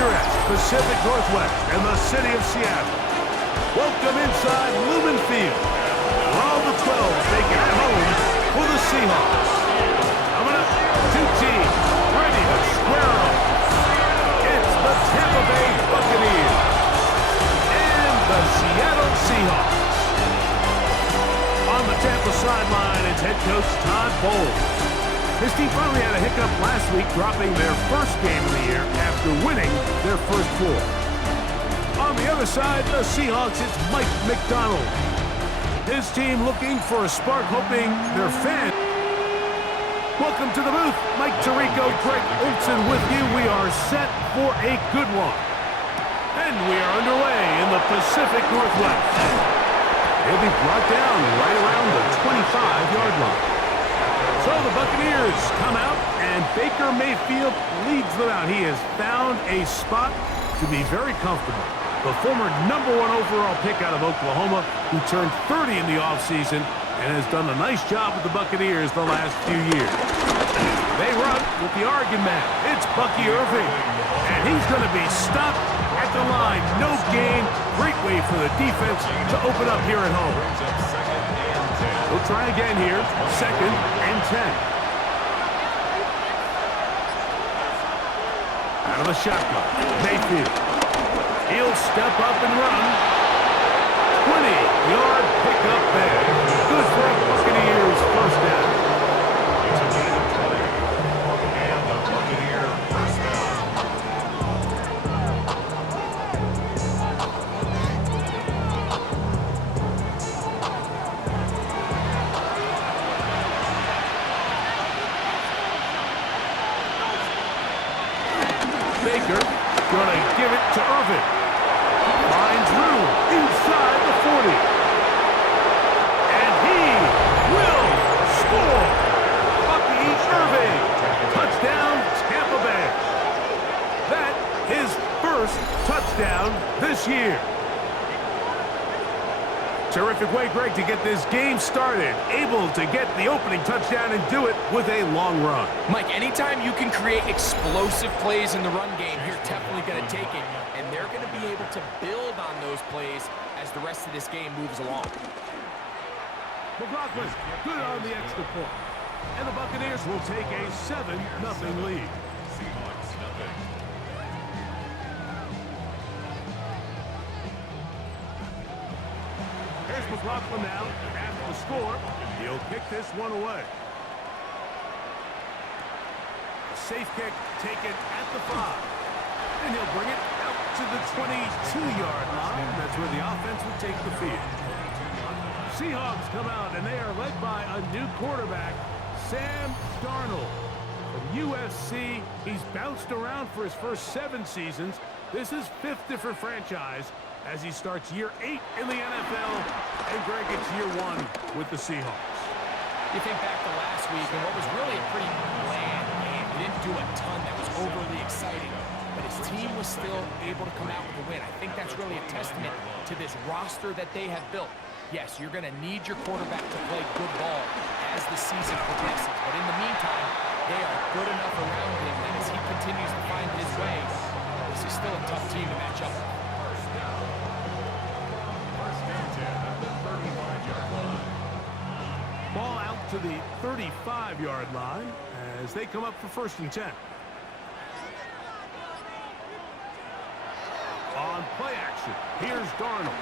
picturesque Pacific Northwest and the city of Seattle. Welcome inside Lumen Field, where all the 12 make it at home for the Seahawks. Coming up, two teams ready to square up. It's the Tampa Bay Buccaneers and the Seattle Seahawks. On the Tampa sideline, it's head coach Todd Bowles. His team finally had a hiccup last week, dropping their first game of the year after winning their first four. On the other side, the Seahawks, it's Mike McDonald. His team looking for a spark, hoping their fans. Welcome to the booth. Mike Tirico, Greg Olson with you. We are set for a good one. And we are underway in the Pacific Northwest. He'll be brought down right around the 25-yard line. So the Buccaneers come out, and Baker Mayfield leads them out. He has found a spot to be very comfortable. The former #1 overall pick out of Oklahoma, who turned 30 in the offseason and has done a nice job with the Buccaneers the last few years. They run with the Oregon man. It's Bucky Irving, and he's going to be stopped at the line. No gain. Great way for the defense to open up here at home. We'll try again here. 2nd and 10. Out of the shotgun. Mayfield. He'll step up and run. 20-yard pickup there. Good for the Buccaneers. First down. It's a gain of 20. And the Buccaneers first down. Baker going to give it to Irving. Finds room inside the 40. And he will score. Bucky Irving. Touchdown, Tampa Bay. That his first touchdown this year. Terrific way, Greg, to get this game started. Able to get the opening touchdown and do it with a long run. Mike, anytime you can create explosive plays in the run game, you're definitely going to take it. And they're going to be able to build on those plays as the rest of this game moves along. McLaughlin, good on the extra point. And the Buccaneers will take a 7-0 lead. Seahawks, nothing. Here's McLaughlin now. After the score, he'll kick this one away. A safe kick taken at the 5. And he'll bring it out to the 22-yard line. That's where the offense will take the field. Seahawks come out, and they are led by a new quarterback, Sam Darnold. From USC, he's bounced around for his first 7 seasons. This is 5th different franchise as he starts year 8 in the NFL. And Greg, it's year 1 with the Seahawks. You think back to last week, and what was really a pretty bland game. He didn't do a ton that was overly exciting, but his team was still able to come out with a win. I think that's really a testament to this roster that they have built. Yes, you're going to need your quarterback to play good ball as the season progresses, but in the meantime, they are good enough around him that as he continues to find his way, this is still a tough team to match up with. Ball out to the 35-yard line as they come up for 1st and 10. On play action, here's Darnold.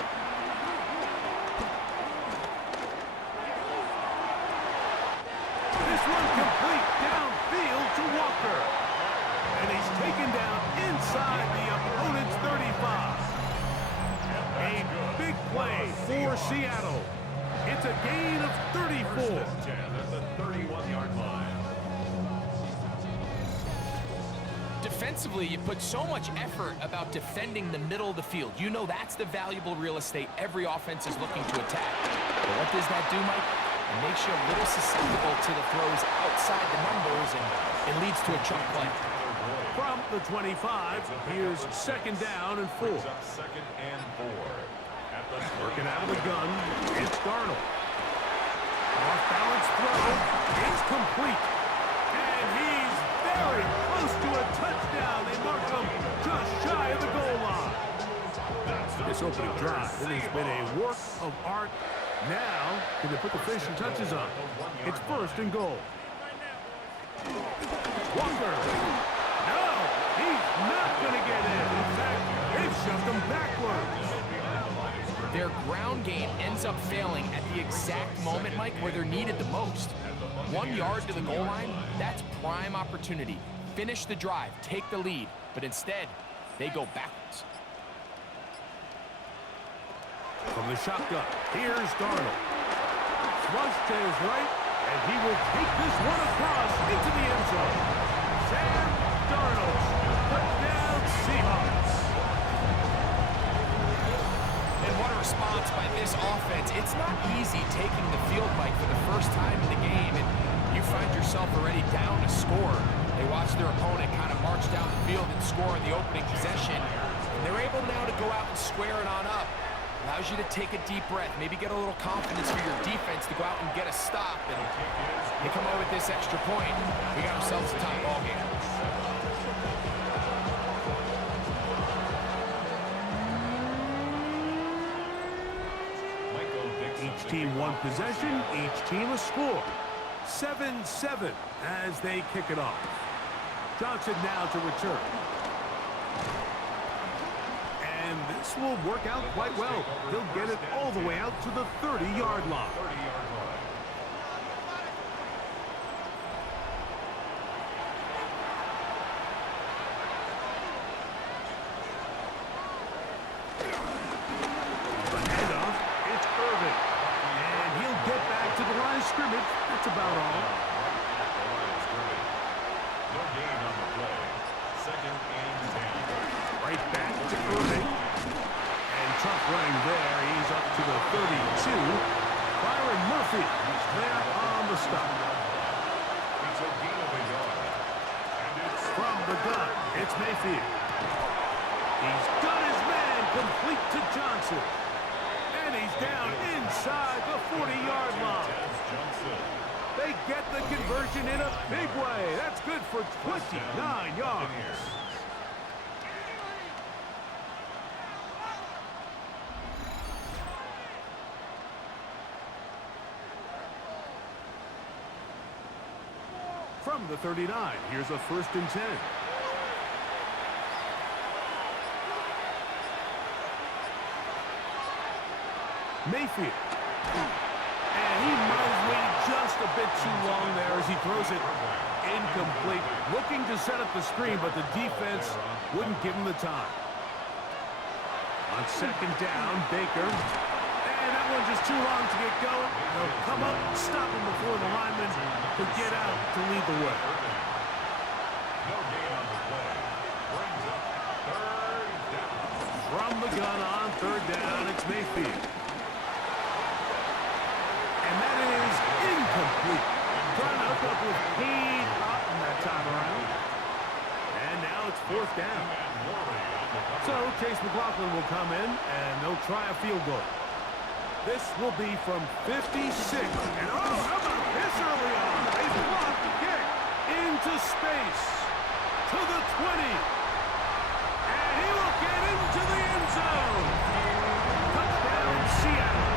This one complete downfield to Walker. And he's taken down inside the opponent's 35. A big play for Seattle. It's a gain of 34. At the 31-yard line. Defensively, you put so much effort about defending the middle of the field. You know that's the valuable real estate every offense is looking to attack. But what does that do, Mike? It makes you a little susceptible to the throws outside the numbers, and it leads to a chunk play. From the 25, here's 2nd down and 4. 2nd and 4. Working out of the gun, it's Darnold. Off-balance throw, it's complete. And he's very close to a touchdown. They mark him just shy opening drive. It has been a work of art. Now, can they put the finishing touches on? It's first and goal. Walker. No, he's not going to get in. In fact, they've shoved him backwards. Their ground game ends up failing at the exact moment, Mike, where they're needed the most. 1 yard to the goal line, that's prime opportunity. Finish the drive, take the lead, but instead, they go backwards. From the shotgun, here's Darnold. Flush to his right, and he will take this one across into the end zone. Sam Darnold, touchdown Seahawks. And what a response by this offense. It's not easy taking the field, Mike, for the first time in the game, and you find yourself already down a score. They watch their opponent kind of march down the field and score in the opening possession, and they're able now to go out and square it on up. Allows you to take a deep breath, maybe get a little confidence for your defense to go out and get a stop, and they come away with this extra point. We got ourselves a tie ball game. Each team one possession, each team a score. 7-7 as they kick it off. Johnson now to return. And this will work out quite well. He'll get it all the way out to the 30-yard line. Scrimmage, that's about all. No gain on the play. 2nd and 10. Right back to Irving. And tough running there. He's up to the 32. Byron Murphy is there on the stop. It's a gain of a yard. And it's from the gun. It's Mayfield. He's got his man complete to Johnson. And he's down inside the 40-yard line. They get the conversion in a big way. That's good for 29 yards. From the 39, here's a 1st and 10. Mayfield. And he might have waited just a bit too long there as he throws it incomplete. Looking to set up the screen, but the defense wouldn't give him the time. On 2nd down, Baker. And that one just too long to get going. They'll come up, stop him before the lineman could get out to lead the way. no gain on the play. Brings up 3rd down. From the gun on 3rd down, it's Mayfield. And that is incomplete. Trying to hook up with Pete Otten that time around. And now it's 4th down. So Chase McLaughlin will come in, and they'll try a field goal. This will be from 56. And oh, how about this early on? They block the kick into space to the 20. And he will get into the end zone. Touchdown, Seattle.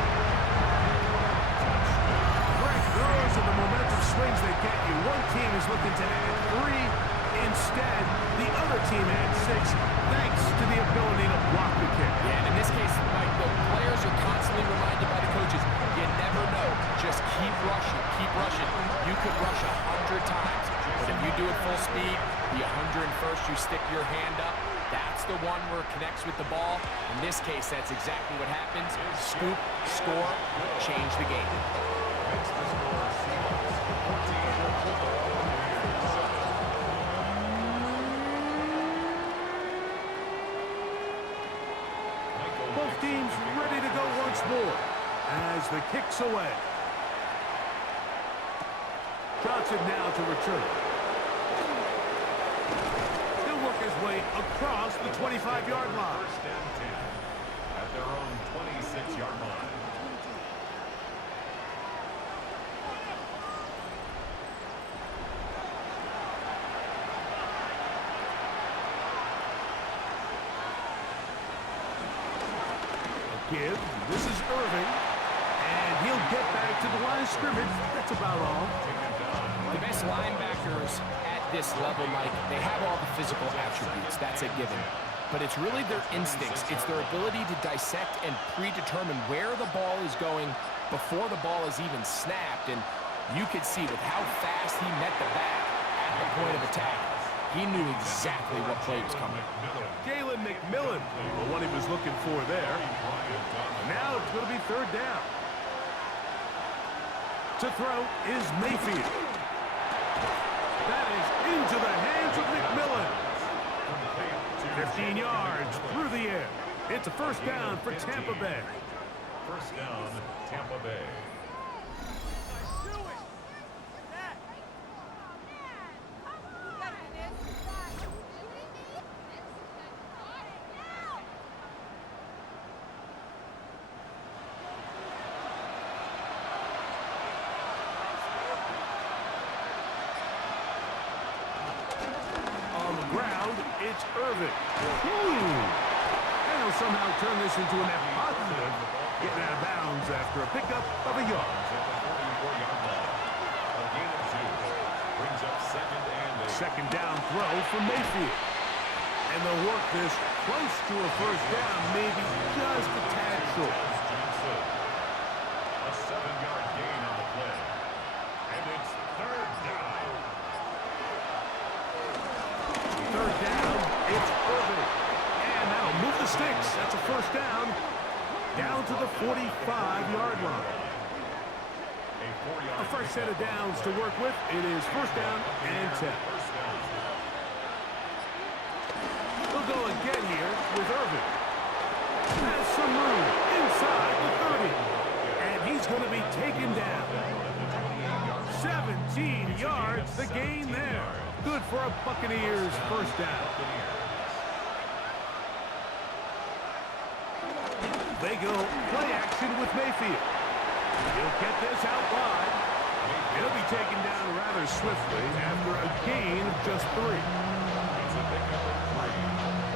Great throws and the momentum swings they get you. One team is looking to add 3. Instead, the other team adds 6, thanks to the ability to block the kick. Yeah, and in this case, Mike, the players are constantly reminded by the coaches, you never know. Just keep rushing, keep rushing. You could rush 100 times, but if you do it full speed, the 101st, you stick your hand up. That's the one where it connects with the ball. In this case, that's exactly what happens. Scoop, score, change the game. Makes the score Seahawks 14. Both teams ready to go once more as the kick's away. Johnson now to return. He'll work his way across the 25-yard line. 1st and 10 at their own 26-yard line. give. This is Irving. And he'll get back to the line of scrimmage. That's about all. The best linebackers at this level, Mike, they have all the physical attributes. That's a given. But it's really their instincts. It's their ability to dissect and predetermine where the ball is going before the ball is even snapped. And you could see with how fast he met the back at the point of attack, he knew exactly what play was coming. Jalen McMillan, the one he was looking for there. Now it's going to be third down. To throw is Mayfield. That is into the hands of McMillan. 15 yards through the air. It's a first down for Tampa Bay. First down, Tampa Bay. It's Irving. And he'll somehow turn this into a net positive. Getting out of bounds after a pickup of a yard. A gain of 2. Brings up second down throw for Mayfield. And they'll work this close to a first down, maybe just a tad short. A 7-yard gain on the play. And it's third down. Third down, it's Irving. And that'll move the sticks. That's a first down. Down to the 45-yard line. A fresh set of downs to work with. It is first down and 10. We'll go again here with Irving. Has some room inside the 30. And he's going to be taken down. 17 yards, the gain there. Good for a Buccaneers first down. They go play action with Mayfield. He'll get this out wide. He'll be taken down rather swiftly after a gain of just 3. It's a pickup of 3.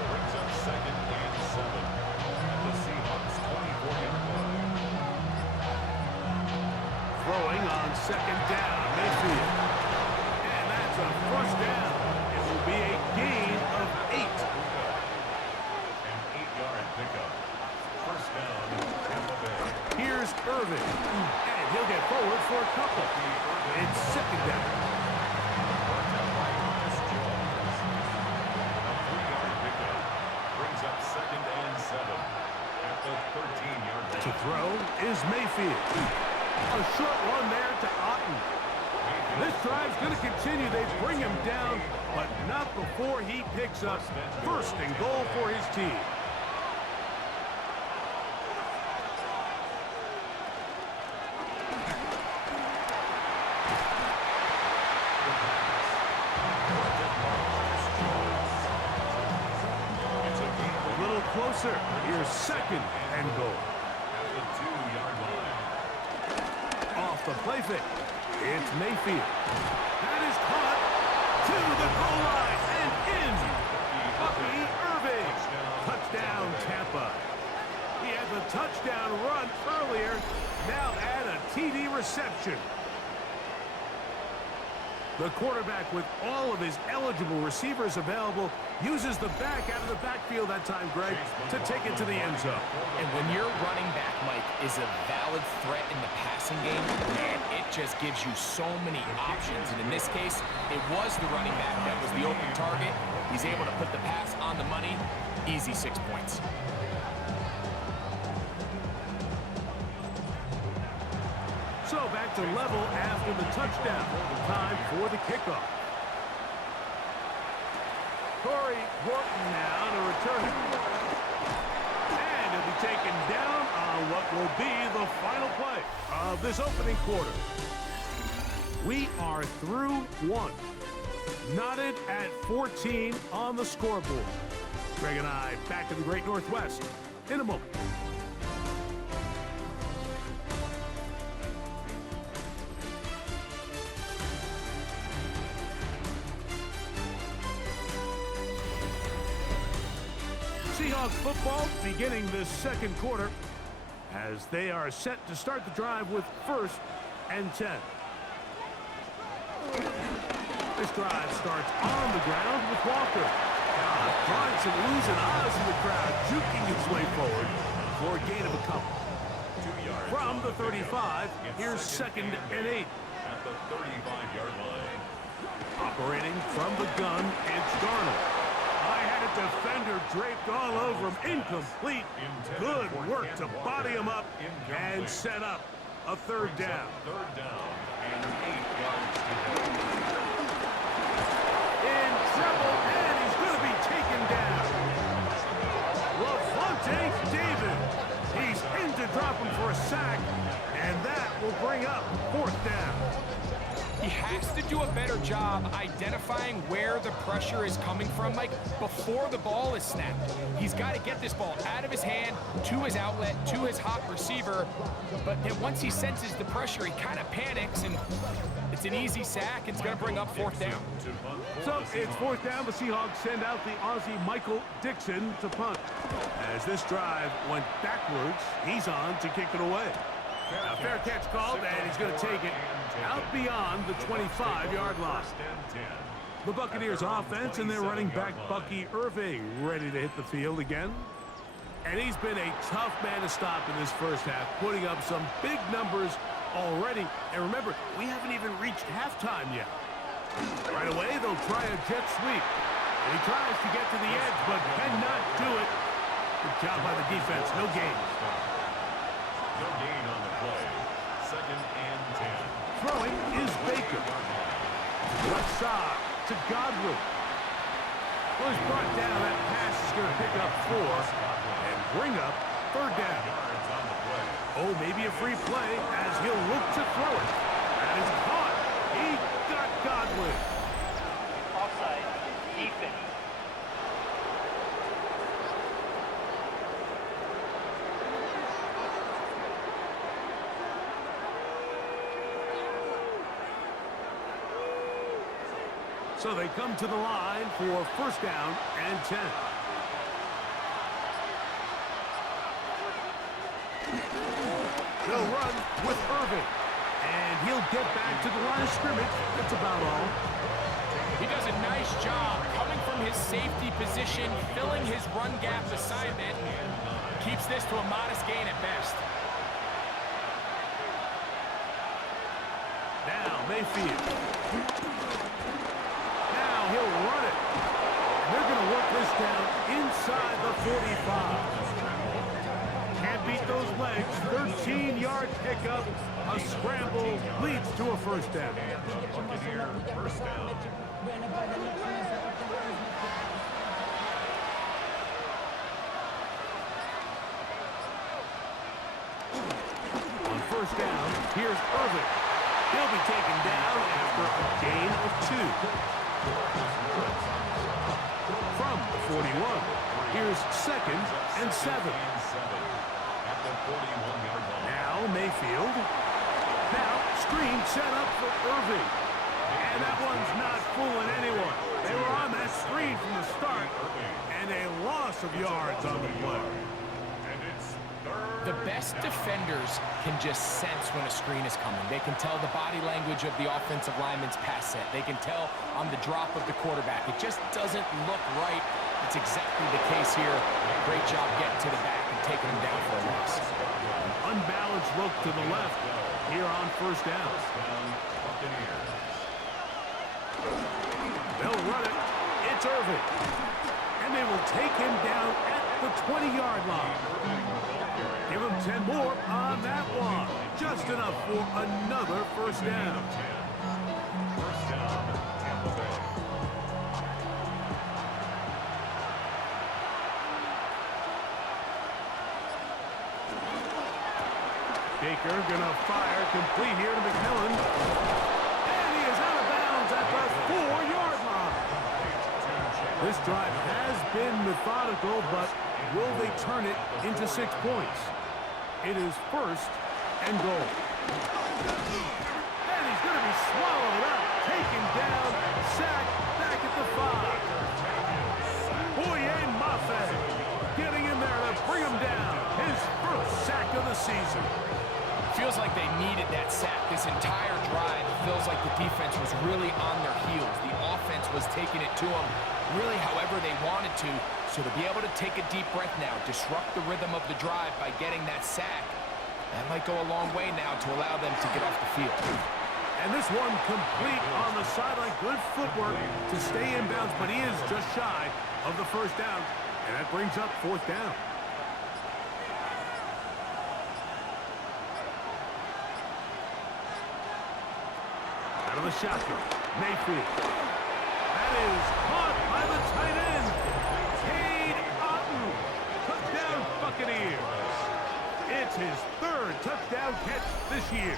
Brings up second and 7. At the Seahawks 24-yard line. Throwing on second down, Mayfield. And that's a first down. It will be a gain of 8. An 8-yard pickup. First down, Tampa Bay. Here's Irving. And he'll get forward for a couple. It's second down. Brought down by Ernest Jones. A 3-yard pickup. Brings up second and 7. At the 13-yard line. To throw is Mayfield. A short one there to Otten. This drive's going to continue. They bring him down, but not before he picks up first and goal for his team. A little closer. Here's second and goal. At the 2-yard line. Off the play fake. It's Mayfield. That is caught to the goal line and in. Bucky Irving. Touchdown, Tampa. He had the touchdown run earlier. Now add a TD reception. The quarterback, with all of his eligible receivers available, uses the back out of the backfield that time, Greg, to take it to the end zone. And when your running back, Mike, is a valid threat in the passing game, man, it just gives you so many options. And in this case, it was the running back that was the open target. He's able to put the pass on the money. Easy 6 points. So back to level after the touchdown. Time for the kickoff. Corey Horton now to return it. And he'll be taken down on what will be the final play of this opening quarter. We are through 1. Knotted at 14 on the scoreboard. Greg and I back in the Great Northwest in a moment. Seahawks football beginning this second quarter. as they are set to start the drive with 1st and 10. This drive starts on the ground with Walker. Drawing some losing eyes in the crowd, juking his way forward for a gain of a couple. 2 yards. From the 35, here's 2nd and 8. At the 35-yard line. Operating from the gun, it's Darnold. I had a defender draped all over him. Incomplete. Good work to body him up and set up a 3rd down. 3rd down and 8 yards to go. In trouble, and he's going to be taken down. Lafronte David. He's in to drop him for a sack, and that will bring up 4th down. He has to do a better job identifying where the pressure is coming from, Mike, before the ball is snapped. He's got to get this ball out of his hand, to his outlet, to his hot receiver. But then once he senses the pressure, he kind of panics, and it's an easy sack. It's going to bring up 4th down. So it's 4th down. The Seahawks send out the Aussie Michael Dixon to punt. As this drive went backwards, he's on to kick it away. A fair catch called, and he's going to take it out beyond the 25-yard line. The Buccaneers offense and their running back Bucky Irving ready to hit the field again. And he's been a tough man to stop in this first half, putting up some big numbers already. And remember, we haven't even reached halftime yet. Right away, they'll try a jet sweep. And he tries to get to the edge, but cannot do it. Good job by the defense. No gain. No gain on the play. 2nd and 10. Throwing is Baker. Left side to Godwin. Well, he's brought down. That pass is going to pick up 4 and bring up 3rd down. Yards on the play. Oh, maybe a free play as he'll look to throw it. That is caught. He got Godwin. Offside. Defense. So they come to the line for 1st down and 10. They'll run with Irving. And he'll get back to the line of scrimmage. That's about all. He does a nice job coming from his safety position, filling his run gap assignment, keeps this to a modest gain at best. Now Mayfield. Now he'll run it. And they're going to work this down inside the 45. Can't beat those legs. 13-yard pickup. A scramble leads to a 1st down. Buccaneer 1st down. On 1st down, here's Irving. He'll be taken down after a gain of 2. From the 41, here's 2nd and 7. At the 41-yard line. Now Mayfield. Now screen set up for Irving. And that one's not fooling anyone. They were on that screen from the start. And a loss of yards on the play. And it's 3rd. The best defenders can just sense when a screen is coming. They can tell the body language of the offensive lineman's pass set. They can tell on the drop of the quarterback. It just doesn't look right. It's exactly the case here. Great job getting to the back and taking him down for a loss. An unbalanced look to the left here on 1st down. Buccaneers. They'll run it. It's Irving. And they will take him down at the 20-yard line. Give him 10 more on that one. Just enough for another 1st down. 1st down, Tampa Bay. Baker gonna fire complete here to McMillan. And he is out of bounds at the 4-yard line. This drive has been methodical, but will they turn it into 6 points? It is 1st and goal. And he's going to be swallowed up, taken down, sacked back at the 5. Boye Mafe getting in there to bring him down. His first sack of the season. Feels like they needed that sack this entire drive. It feels like the defense was really on their heels. The offense was taking it to them really however they wanted to. So to be able to take a deep breath now, disrupt the rhythm of the drive by getting that sack, that might go a long way now to allow them to get off the field. And this one complete on the sideline. Good footwork to stay in bounds, but he is just shy of the first down. And that brings up fourth down. Out of the shotgun, Mayfield. That is caught by the tight end. Cade Otton. Touchdown, Buccaneers. It's his third touchdown catch this year.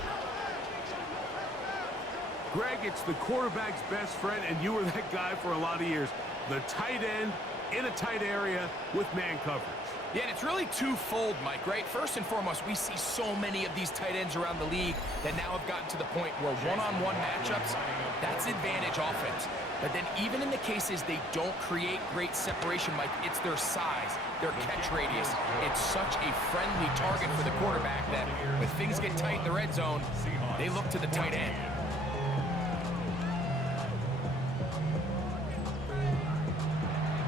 Greg, it's the quarterback's best friend, and you were that guy for a lot of years. The tight end in a tight area with man coverage. Yeah, and it's really twofold, Mike, right? First and foremost, we see so many of these tight ends around the league that now have gotten to the point where one-on-one matchups, that's advantage offense. But then even in the cases they don't create great separation, Mike, it's their size, their catch radius. It's such a friendly target for the quarterback that when things get tight in the red zone, they look to the tight end.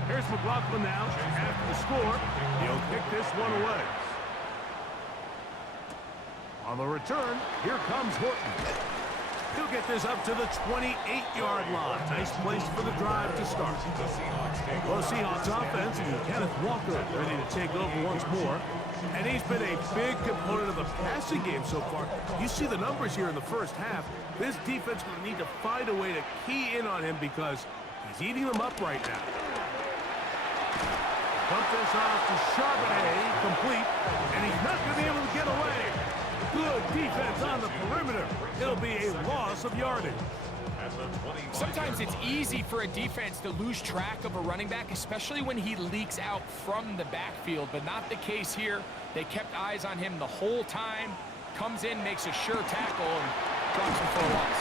Here's McLaughlin now. After the score, he'll kick this one away. On the return, here comes Horton. He'll get this up to the 28-yard line. Nice place for the drive to start. Well, the Seahawks offense and Kenneth Walker ready to take over once more. And he's been a big component of the passing game so far. You see the numbers here in the first half. This defense will need to find a way to key in on him because he's eating them up right now. Pump this off to Charbonnet, complete, and he's not going to be able to get away. Good defense on the perimeter. It'll be a loss of yardage. Sometimes it's easy for a defense to lose track of a running back, especially when he leaks out from the backfield, but not the case here. They kept eyes on him the whole time. Comes in, makes a sure tackle, and drops him for a loss.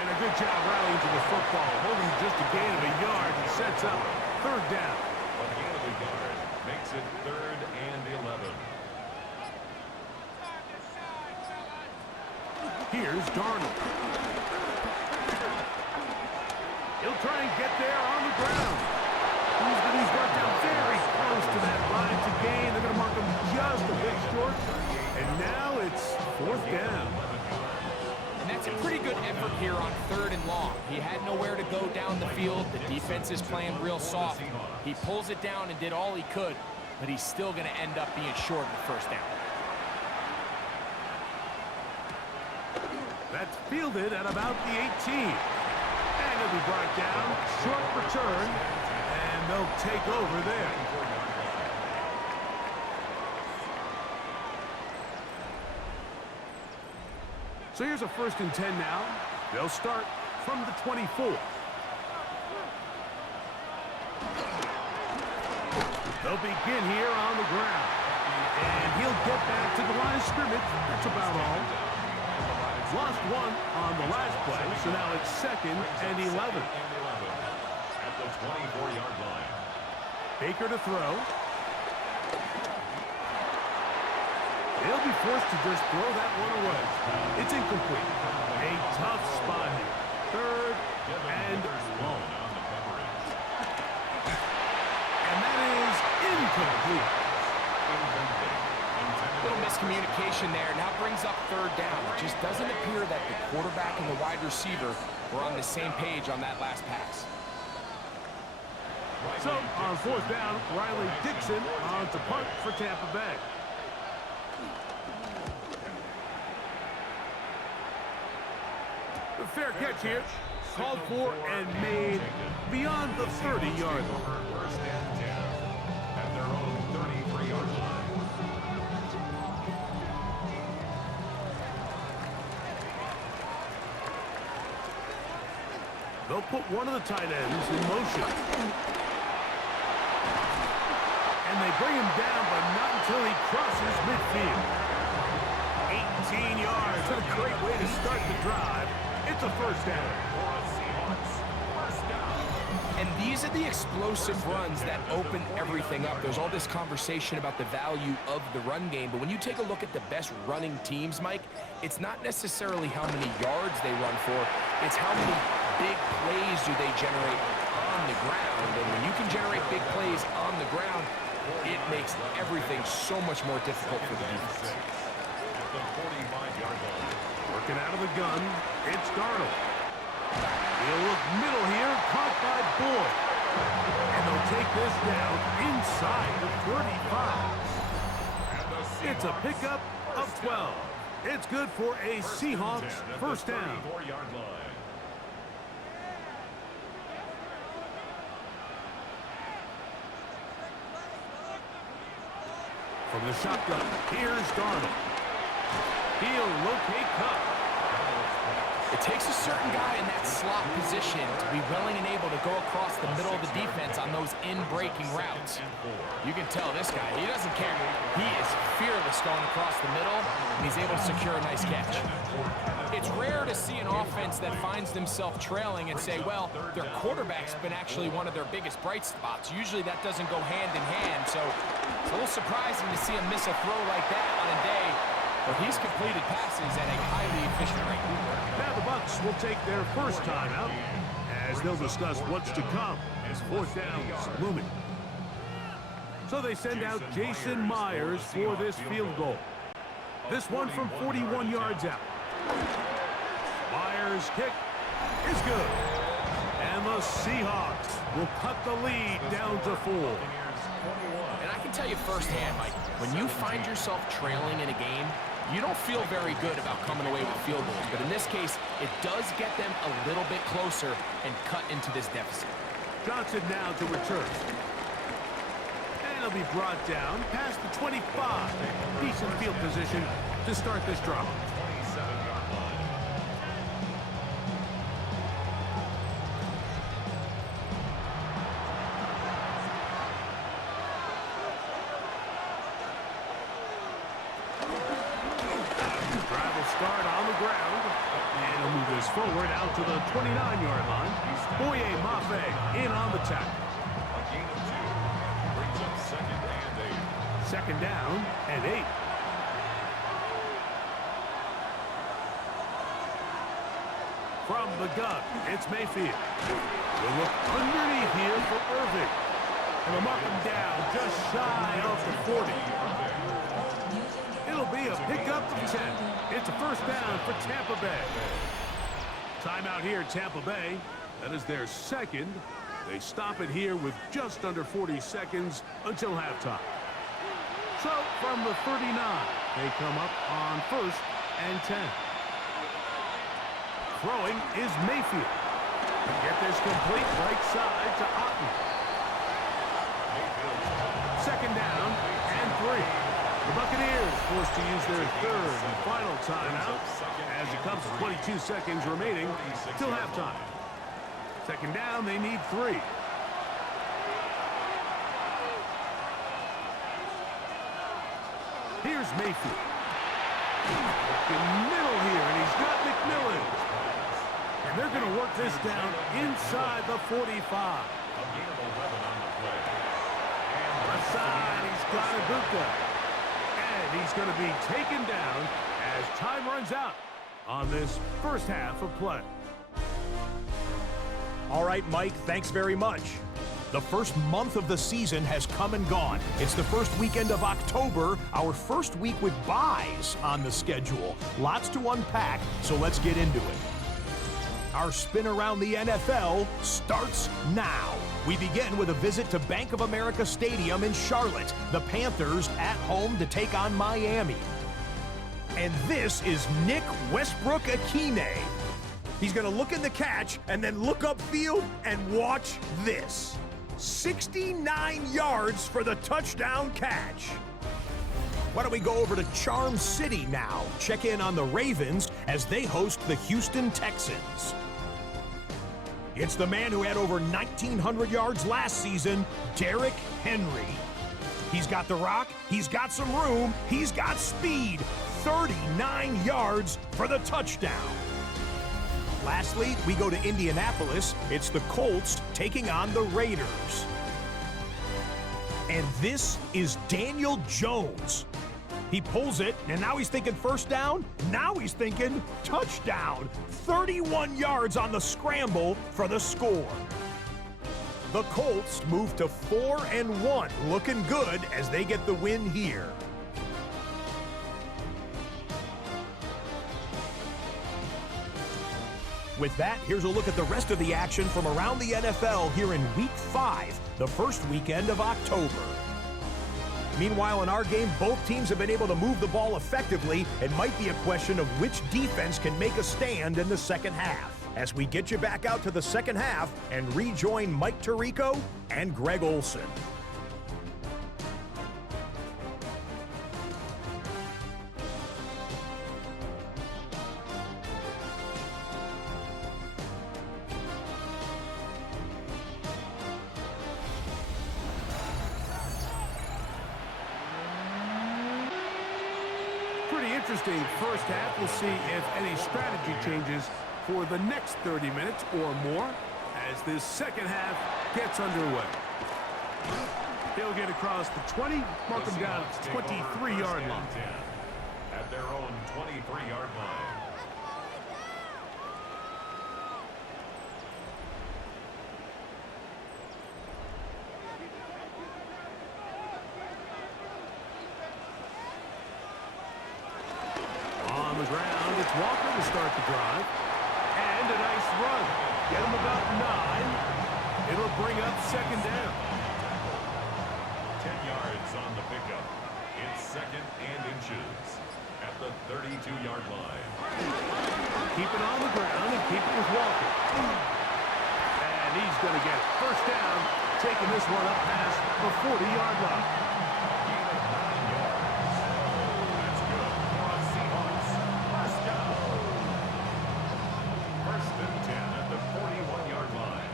And a good job rallying to the football, holding just a gain of a yard and sets up third down. A gain of a yard makes it 3rd and 11. Here's Darnold. He'll try and get there on the ground. He's brought down very close to that line to gain. They're going to mark him just a bit short. And now it's fourth down. And that's a pretty good effort here on 3rd and long. He had nowhere to go down the field. The defense is playing real soft. He pulls it down and did all he could, but he's still going to end up being short of the first down. That's fielded at about the 18. And it'll be brought down. Short return. And they'll take over there. So here's a 1st and 10 now. They'll start from the 24. They'll begin here on the ground. And he'll get back to the line of scrimmage. That's about all. Lost one on the last play, so now it's 2nd and 11. At the 24-yard line. Baker to throw. They'll be forced to just throw that one away. It's incomplete. A tough spot here. 3rd and long. And that is incomplete. Little miscommunication there. Now brings up 3rd down. It just doesn't appear that the quarterback and the wide receiver were on the same page on that last pass. So on 4th down, Riley Dixon on to punt for Tampa Bay. A fair catch here. Called for and made beyond the 30-yard line. 1st and 10 at their own 33-yard line. They'll put one of the tight ends in motion. And they bring him down, but not until he crosses midfield. 18 yards. A great way to start the drive. It's a 1st down. And these are the explosive runs that open everything up. There's all this conversation about the value of the run game, but when you take a look at the best running teams, Mike, it's not necessarily how many yards they run for, it's how many big plays do they generate on the ground. And when you can generate big plays on the ground, it makes everything so much more difficult for the defense. At the 45-yard line. Working out of the gun, it's Darnold. He'll look middle here, caught by Boyd. And they'll take this down inside the 35. It's a pickup of 12. It's good for a Seahawks first down. 34-yard line. From the shotgun, here's Darnold. He'll locate Cup. It takes a certain guy in that slot position to be willing and able to go across the middle of the defense on those in-breaking routes. You can tell this guy, he doesn't care. He is fearless going across the middle, and he's able to secure a nice catch. It's rare to see an offense that finds themselves trailing and say, well, their quarterback's been actually one of their biggest bright spots. Usually that doesn't go hand in hand, so it's a little surprising to see him miss a throw like that on a day where he's completed passes at a highly efficient rate. Now the Bucs will take their first timeout as they'll discuss what's to come as fourth down's looming. So they send out Jason Myers for this field goal. This one from 41 yards out. Myers' kick is good. And the Seahawks will cut the lead down to 4. And I can tell you firsthand, Mike, when you find yourself trailing in a game, you don't feel very good about coming away with field goals. But in this case, it does get them a little bit closer and cut into this deficit. Johnson now to return. And he'll be brought down past the 25. Decent field position to start this drive. 27-yard line. Drive will start on the ground. And he'll move this forward out to the 29-yard line. Boye Mafe in on the tackle. A gain of 2. Brings up second and 8. Second down and 8. From the gun, it's Mayfield. We'll look underneath here for Irving. And they'll mark him down just shy of the 40. It'll be a pickup of 10. It's a first down for Tampa Bay. Timeout here, Tampa Bay. That is their second. They stop it here with just under 40 seconds until halftime. So, from the 39, they come up on first and 10. Throwing is Mayfield. Get this complete right side to Otten. Second down and 3. The Buccaneers forced to use their third and final timeout as it comes to 22 seconds remaining till halftime. Second down, they need 3. Here's Mayfield. Looking middle here, and he's got McMillan. And they're going to work this down inside the 45. A gain of 11 on the play. Left side, he's got Ibuka. And he's going to be taken down as time runs out on this first half of play. All right, Mike, thanks very much. The first month of the season has come and gone. It's the first weekend of October, our first week with buys on the schedule. Lots to unpack, so let's get into it. Our spin around the NFL starts now. We begin with a visit to Bank of America Stadium in Charlotte. The Panthers at home to take on Miami. And this is Nick Westbrook-Akine. He's going to look in the catch and then look upfield and watch this. 69 yards for the touchdown catch. Why don't we go over to Charm City now? Check in on the Ravens as they host the Houston Texans. It's the man who had over 1,900 yards last season, Derrick Henry. He's got the rock, he's got some room, he's got speed. 39 yards for the touchdown. Lastly, we go to Indianapolis. It's the Colts taking on the Raiders. And this is Daniel Jones. He pulls it, and now he's thinking first down. Now he's thinking touchdown. 31 yards on the scramble for the score. The Colts move to 4-1, looking good as they get the win here. With that, here's a look at the rest of the action from around the NFL here in Week 5, the first weekend of October. Meanwhile, in our game, both teams have been able to move the ball effectively. It might be a question of which defense can make a stand in the second half. As we get you back out to the second half and rejoin Mike Tirico and Greg Olson. Pretty interesting first half. We'll see if any strategy changes for the next 30 minutes or more as this second half gets underway. He'll get across the 20, mark him down at the 23-yard line. At their own 23-yard line. On the ground, it's Walker to start the drive. And a nice run. Get him about 9. It'll bring up second down. 10 yards on the pickup. It's second and inches at the 32-yard line. Keep it on the ground and keep it with Walker. And he's going to get first down, taking this one up past the 40-yard line. Gain of 9 yards. That's good for a Seahawks first down. First and 10 at the 41-yard line.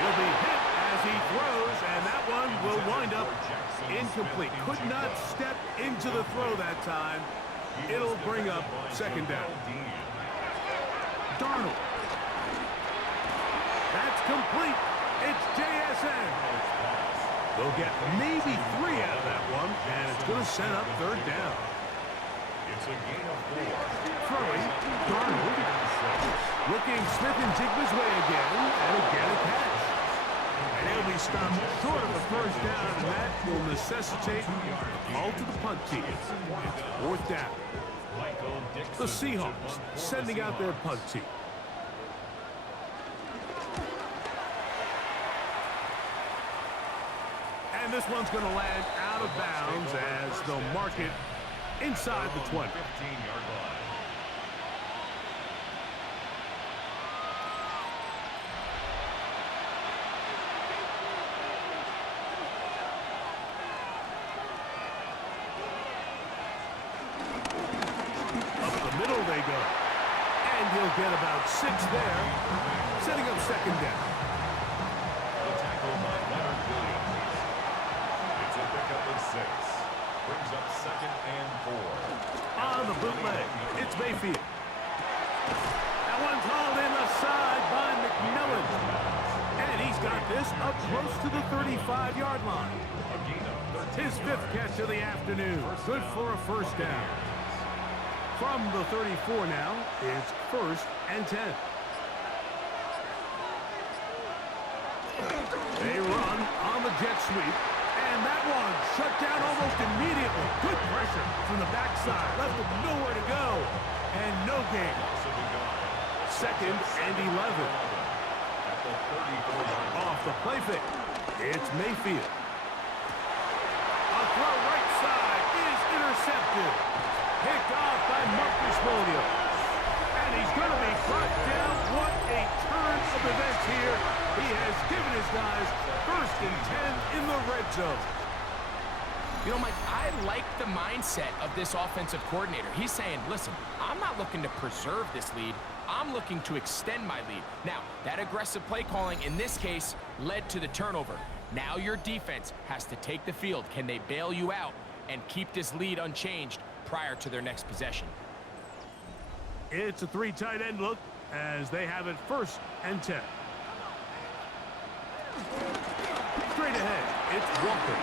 He'll be hit as he throws, and that one will wind up incomplete. Could not step into the throw that time. It'll bring up second down. Darnold. That's complete. It's JSN. They'll get maybe 3 out of that one, and it's going to set up third down. It's a gain of 4. Throwing, Darnold. Looking Smith and Jigba's way again, and again a catch. And he'll be stopped short of the first down, and that will necessitate a call to the punt team. It's fourth down. The Seahawks sending out their punt team. And this one's going to land out of bounds as they'll mark it inside the 20. 15-yard line. Up the middle they go. And he'll get about 6 there, setting up second down. The tackle by Leonard Williams. It's a pickup of 6. Brings up second and 4. On the bootleg, it's Mayfield. That one's hauled in the side by McMillan. And he's got this up close to the 35-yard line. A gain of 13 His 5th catch of the afternoon. Good for a first down. From the 34 now, it's first and 10. They run on the jet sweep. And that one shut down almost immediately. Good pressure from the backside. Left with nowhere to go. And no gain. Second and 11. Off the play fake. It's Mayfield. A throw right side is intercepted. Picked off by Marcus Williams. And he's going to be brought down. What a turn of events here. He has given his guys first and 10 in the red zone. You know, Mike, I like the mindset of this offensive coordinator. He's saying, listen, I'm not looking to preserve this lead. I'm looking to extend my lead. Now, that aggressive play calling in this case led to the turnover. Now your defense has to take the field. Can they bail you out and keep this lead unchanged prior to their next possession? It's a 3 tight end look as they have it 1st and 10. Straight ahead, it's Walker.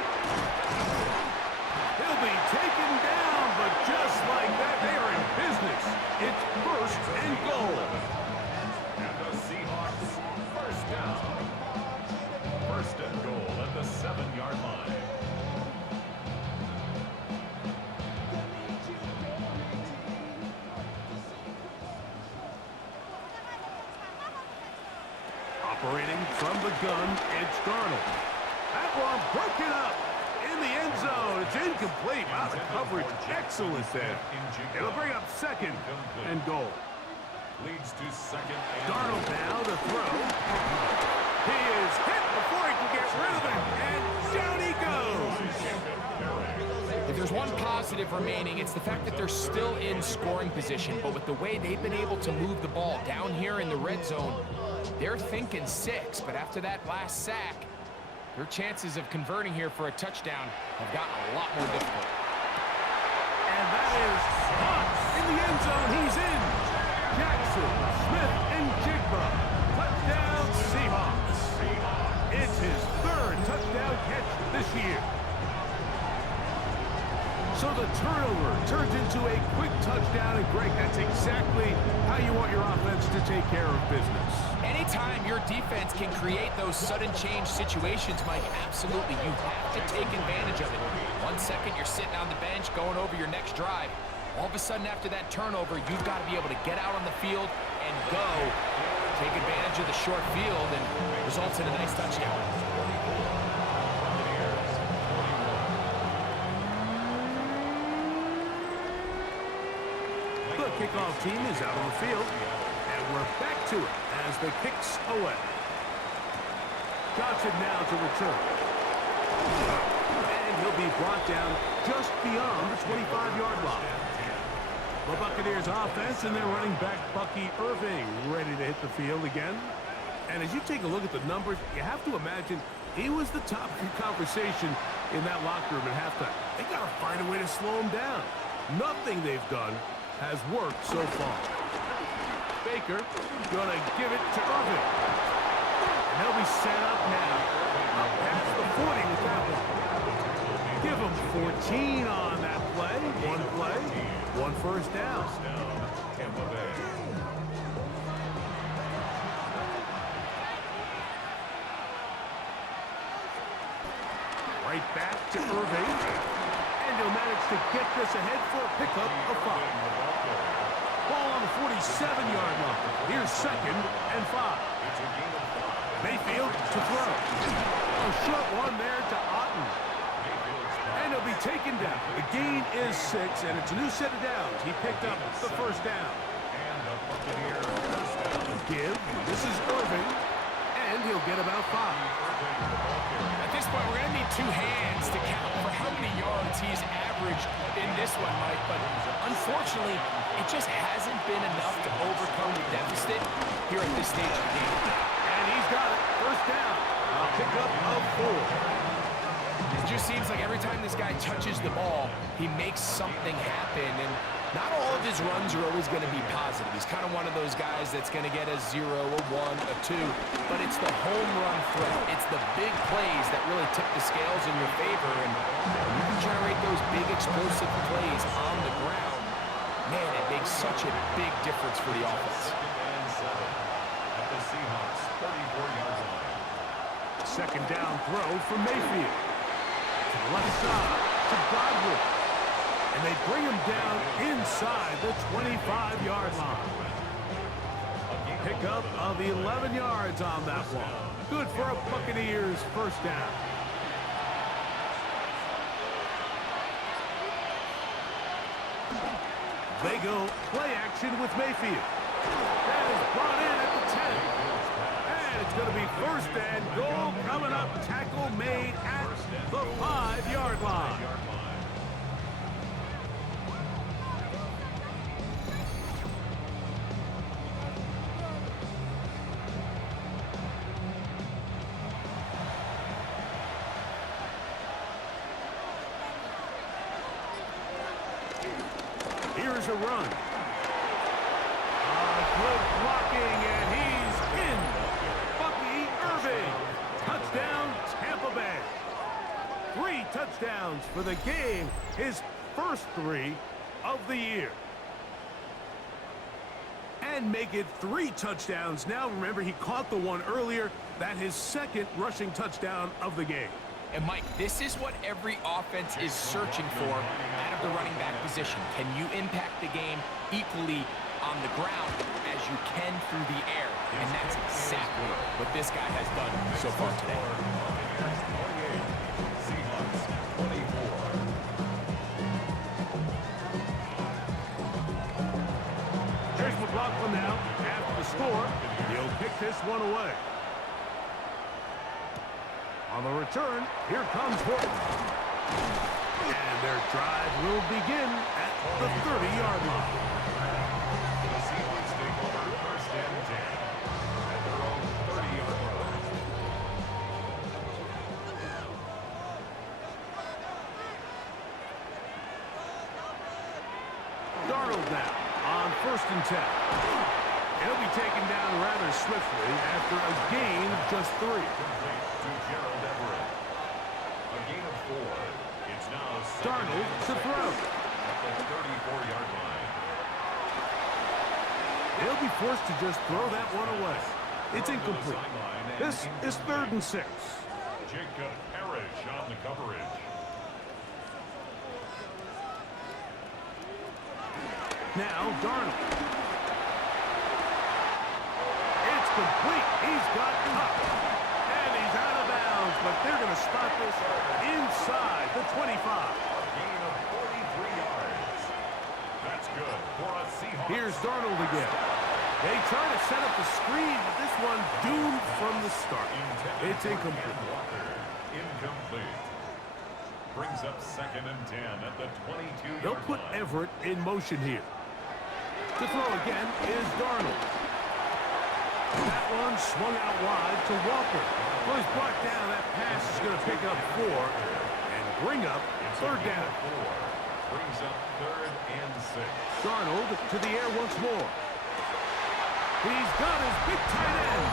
He'll be taken down, but just like that, they are in business. It's 1st and goal. And the Seahawks, first down. 1st and goal at the 7-yard line. Operating from the gun, it's Darnold. That one broken up in the end zone. It's incomplete. Wow, the coverage excellent there. It'll bring up 2nd and goal. Leads to 2nd and Darnold now to throw. He is hit before he can get rid of it, and down he goes. If there's one positive remaining, it's the fact that they're still in scoring position, but with the way they've been able to move the ball down here in the red zone, they're thinking 6, but after that last sack, their chances of converting here for a touchdown have gotten a lot more difficult. And that is caught in the end zone. He's in. Jackson, Smith, and Jigba. Touchdown, Seahawks. It's his 3rd touchdown catch this year. So the turnover turns into a quick touchdown, and Greg, that's exactly how you want your offense to take care of business. Anytime your defense can create those sudden change situations, Mike, absolutely, you have to take advantage of it. 1 second, you're sitting on the bench going over your next drive. All of a sudden, after that turnover, you've got to be able to get out on the field and go. Take advantage of the short field and results in a nice touchdown. The kickoff team is out on the field, and we're back to it as the kicks away. Johnson now to return. And he'll be brought down just beyond the 25-yard line. The Buccaneers offense and their running back Bucky Irving ready to hit the field again. And as you take a look at the numbers, you have to imagine he was the top of the conversation in that locker room at halftime. They got to find a way to slow him down. Nothing they've done has worked so far. Baker gonna give it to Irving. And he'll be set up now. Up past the 40 with that one. Give him 14 on that play. One play, 1 first down. Tampa Bay. Right back to Irving. And he'll manage to get this ahead for a pickup of 5. Ball on the 47-yard line. Here's 2nd and 5. Mayfield to throw. A short one there to Otten. And he'll be taken down. The gain is 6, and it's a new set of downs. He picked up the 1st down. And the Buccaneers first down. Give. This is Irving. And he'll get about 5. At this point, we're going to need 2 hands to count for how many yards he's averaged in this one, Mike. But unfortunately, it just hasn't been enough to overcome the deficit here at this stage of the game. And he's got it. 1st down. A pickup of 4. It just seems like every time this guy touches the ball, he makes something happen. And not all of his runs are always going to be positive. He's kind of one of those guys that's going to get a 0, a 1, a 2. But it's the home run threat. It's the big plays that really tip the scales in your favor. And you can generate those big explosive plays on the ground. Man, it makes such a big difference for the offense. 2nd and 7 at the Seahawks 34-yard line. 2nd down throw for Mayfield. To the left side to Godwin. And they bring him down inside the 25-yard line. Pickup of 11 yards on that one. Good for a Buccaneers 1st down. They go play action with Mayfield. That is brought in at the 10. And it's going to be 1st and goal coming up. Tackle made at the 5-yard line. a run. Good blocking, and he's in. Bucky Irving. Touchdown, Tampa Bay. 3 touchdowns for the game. His first 3 of the year. And make it 3 touchdowns now. Remember, he caught the one earlier. That his second rushing touchdown of the game. And Mike, this is what every offense is searching for out of the running back position. Can you impact the game equally on the ground as you can through the air? And that's exactly what this guy has done so far today. Seahawks 24. Here's McLaughlin now. After the score, he'll pick this one away. On the return, here comes Horton. And their drive will begin at the 30-yard line. The Seahawks take over first and 10 at their own 30-yard line. Darnold now on first and 10. He'll be taken down rather swiftly after a gain of just 3. Complete to Gerald Everett. A gain of 4. It's now Darnold to throw. at the 34-yard line. He'll be forced to just throw that one away. It's incomplete. This is 3rd and 6. Jacob Parrish on the coverage. Now Darnold. It's complete. He's got Cup. And he's out of bounds, but they're going to spot this inside the 25. Gain of 43 yards. That's good for a Seahawks. Here's Darnold again. They try to set up the screen, but this one doomed from the start. It's incomplete. Walker, incomplete. Brings up 2nd and 10 at the 22-yard They'll put line. Everett in motion here. To throw again is Darnold. That one swung out wide to Walker. Well, he's brought down. That pass is going to pick up 4 and bring up It's 3rd a gain down. of 4. Brings up 3rd and 6. Darnold to the air once more. He's got his big tight end.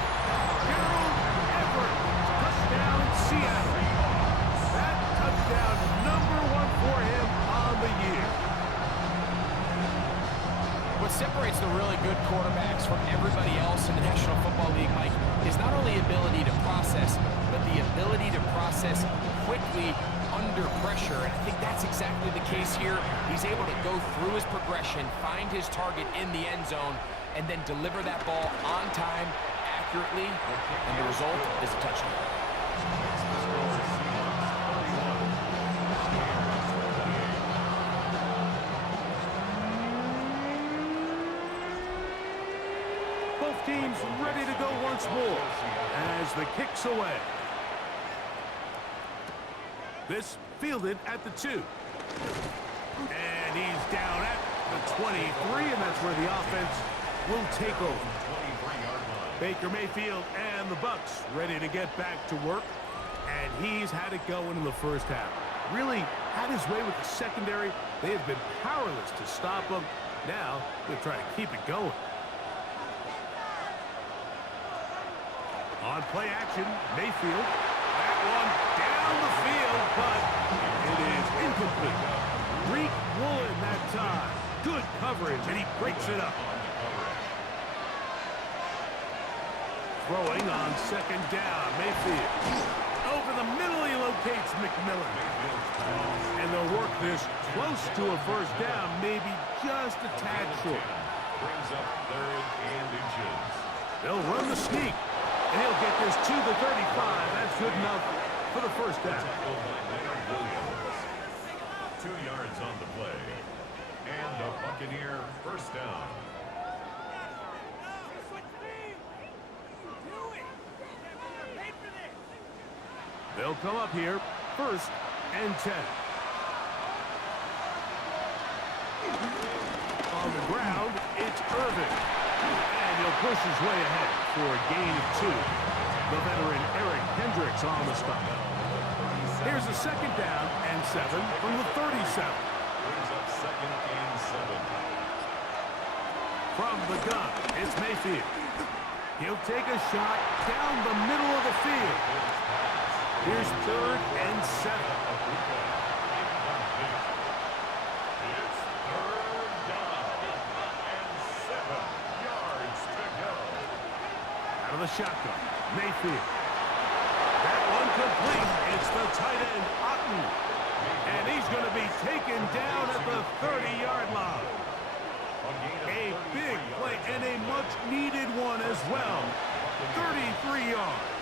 Gerald Everett. Touchdown, Seattle. That touchdown number 1 for him on the year. What separates the really good quarterbacks from everybody else in the National Football League, Mike, is not only ability to process, but the ability to process quickly under pressure. And I think that's exactly the case here. He's able to go through his progression, find his target in the end zone, and then deliver that ball on time, accurately, and the result is a touchdown. Both teams ready to go once more as the kick's away. This fielded at the 2. And he's down at the 23, and that's where the offense will take over. 23-yard line. Baker Mayfield and the Bucs ready to get back to work, and he's had it going in the first half. Really had his way with the secondary. They have been powerless to stop him. Now they'll try to keep it going. On play action, Mayfield. That one down the field, but it is incomplete. Reek Woolen that time. Good coverage, and he breaks it up. Throwing on 2nd down, Mayfield. Over the middle, he locates McMillan. And they'll work this close to a first down, maybe just a tad short. Brings up 3rd and inches. They'll run the sneak, and he'll get this to the 35. That's good enough for the first down. Tackled by Leonard Williams. 2 yards on the play. And a Buccaneer first down. They'll come up here, 1st and 10. On the ground, it's Irving. And he'll push his way ahead for a gain of 2. The veteran Eric Hendricks on the stop. Here's a 2nd down and 7 from the 37. Brings up 2nd and 7. From the gun, it's Mayfield. He'll take a shot down the middle of the field. Here's 3rd and 7. It's 3rd down and 7 yards to go. Out of the shotgun, Mayfield. That one complete. It's the tight end, Otten. And he's going to be taken down at the 30-yard line. A big play and a much-needed one as well. 33 yards.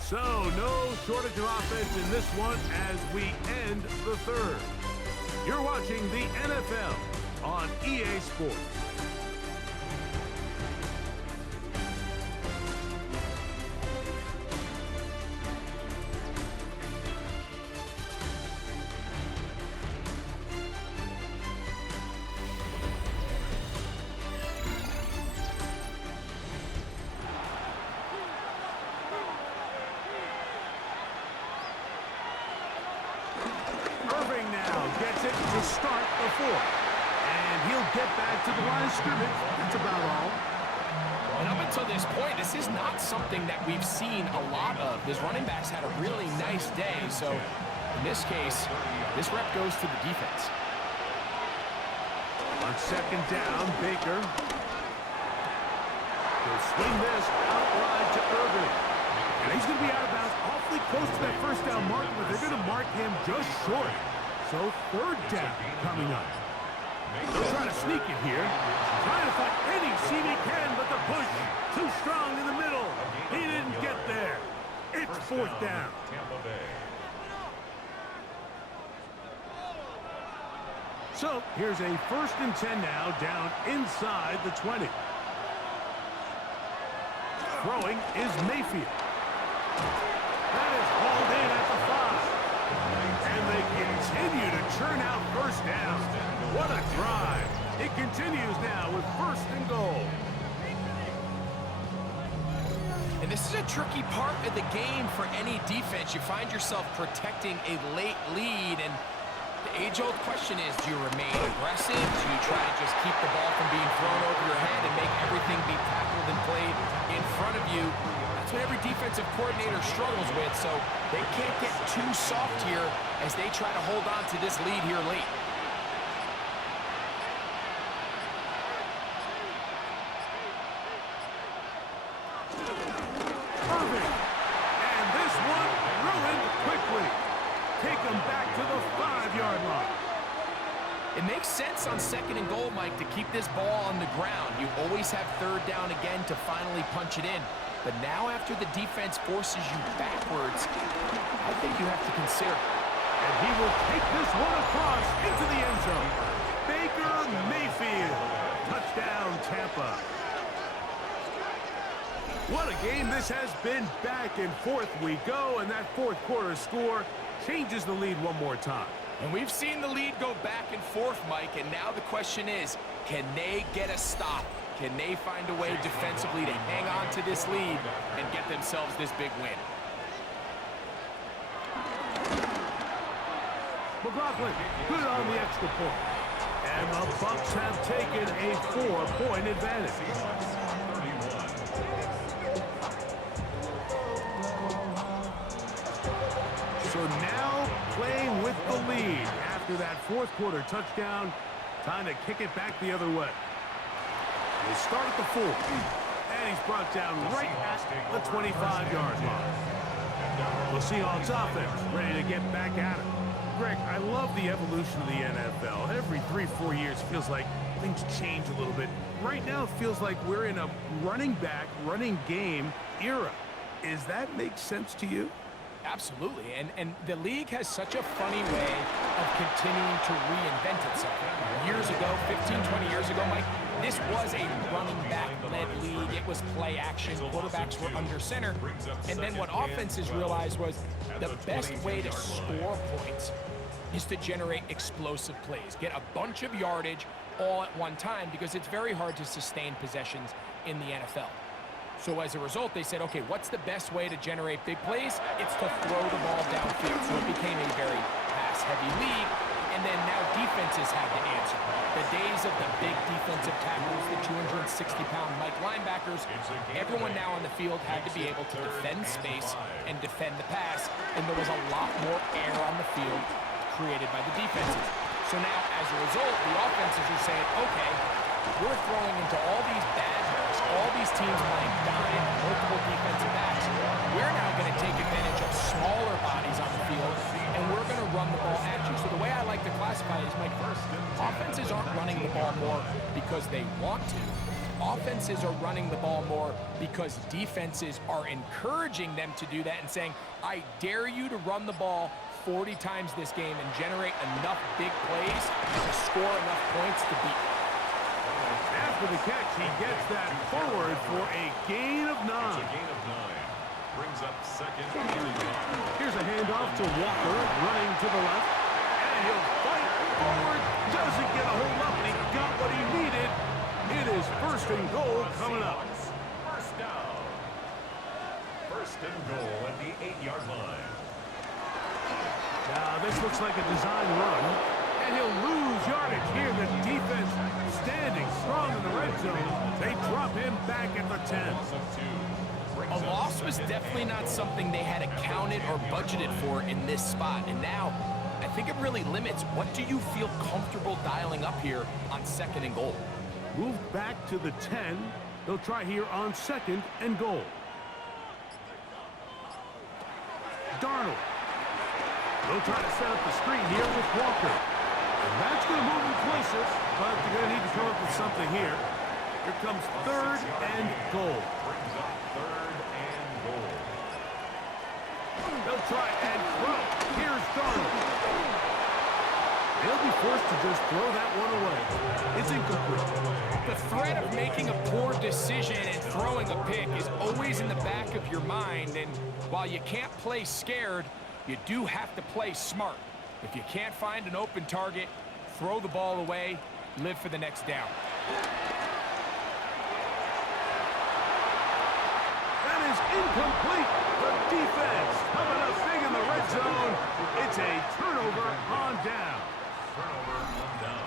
So, no shortage of offense in this one as we end the 3rd. You're watching the NFL on EA Sports. To start the 4th. And he'll get back to the line of scrimmage. That's about all. And up until this point, this is not something that we've seen a lot of. His running backs had a really nice day. So in this case, this rep goes to the defense. On 2nd down, Baker. He'll swing this out wide to Irving. And he's going to be out of bounds awfully close to that 1st down mark, but they're going to mark him just short. So 3rd down coming up. They're trying to sneak it here. Trying to find any seam he can, but the push too strong in the middle. He didn't get there. It's 4th down. Tampa Bay. So here's a 1st and 10 now down inside the 20. Throwing is Mayfield. That is hauled in at the 5. And they continue to churn out 1st down. What a drive. It continues now with 1st and goal. And this is a tricky part of the game for any defense. You find yourself protecting a late lead, and the age-old question is, do you remain aggressive? Do you try to just keep the ball from being thrown over your head and make everything be tackled and played in front of you? That's what every defensive coordinator struggles with, so they can't get too soft here as they try to hold on to this lead here late. Irving. And this one ruined quickly. Take him back to the 5-yard line. It makes sense on 2nd and goal, Mike, to keep this ball on the ground. You always have 3rd down again to finally punch it in. But now after the defense forces you backwards, I think you have to consider. And he will take this one across into the end zone. Baker Mayfield. Touchdown, Tampa. What a game this has been. Back and forth we go, and that 4th quarter score changes the lead one more time. And we've seen the lead go back and forth, Mike, and now the question is, can they get a stop? Can they find a way defensively to hang on to this lead and get themselves this big win? McLaughlin, good on the extra point. And the Bucs have taken a 4-point advantage. So now playing with the lead after that 4th quarter touchdown. Time to kick it back the other way. They start at the 4. And he's brought down right at the 25-yard line. The Seahawks offense ready to get back at it. Greg, I love the evolution of the NFL. Every 3-4 years feels like things change a little bit. Right now it feels like we're in a running back, running game era. Does that make sense to you? Absolutely, and the league has such a funny way of continuing to reinvent itself. Years ago, 15, 20 years ago, Mike, this was a running back-led league. It was play action. Quarterbacks were under center. And then what offenses realized was the best way to score points is to generate explosive plays. Get a bunch of yardage all at one time because it's very hard to sustain possessions in the NFL. So as a result, they said, okay, what's the best way to generate big plays? It's to throw the ball downfield. So it became a very pass-heavy league. and then now defenses had to answer. The days of the big defensive tackles, the 260-pound Mike linebackers, everyone now on the field had to be able to defend space and defend the pass, and there was a lot more air on the field created by the defenses. So now, as a result, the offenses are saying, okay, we're throwing into all these bad looks, all these teams playing dime, multiple defensive backs. We're now going to take advantage of smaller bodies on the field, and we're going to run the ball at you. So the way I like to classify it is, Mike, offenses aren't running the ball more because they want to. Offenses are running the ball more because defenses are encouraging them to do that and saying, I dare you to run the ball 40 times this game and generate enough big plays to score enough points to beat them. After the catch, he gets that forward for a gain of 9. It's a gain of 9. Brings up second and 9. Here's a handoff to Walker, running to the left. And he'll fight forward. Doesn't get a hold up, and he got what he needed. It is first and goal coming up. First down. First and goal at the 8-yard line. Now, this looks like a design run. And he'll lose yardage here. The defense standing strong in the red zone. They drop him back at the 10. A loss was definitely not something they had accounted or budgeted for in this spot. And now, I think it really limits what do you feel comfortable dialing up here on second and goal. Moved back to the 10. They'll try here on second and goal. Darnold. They'll try to set up the screen here with Walker. And that's going to move them closer, but they're going to need to come up with something here. Here comes third and goal. Brings up third and goal. They'll try and throw. Here's Darnold. They'll be forced to just throw that one away. It's incomplete. The threat of making a poor decision and throwing a pick is always in the back of your mind, and while you can't play scared, you do have to play smart. If you can't find an open target, throw the ball away, live for the next down. That is incomplete. The defense coming up big in the red zone. It's a turnover on down.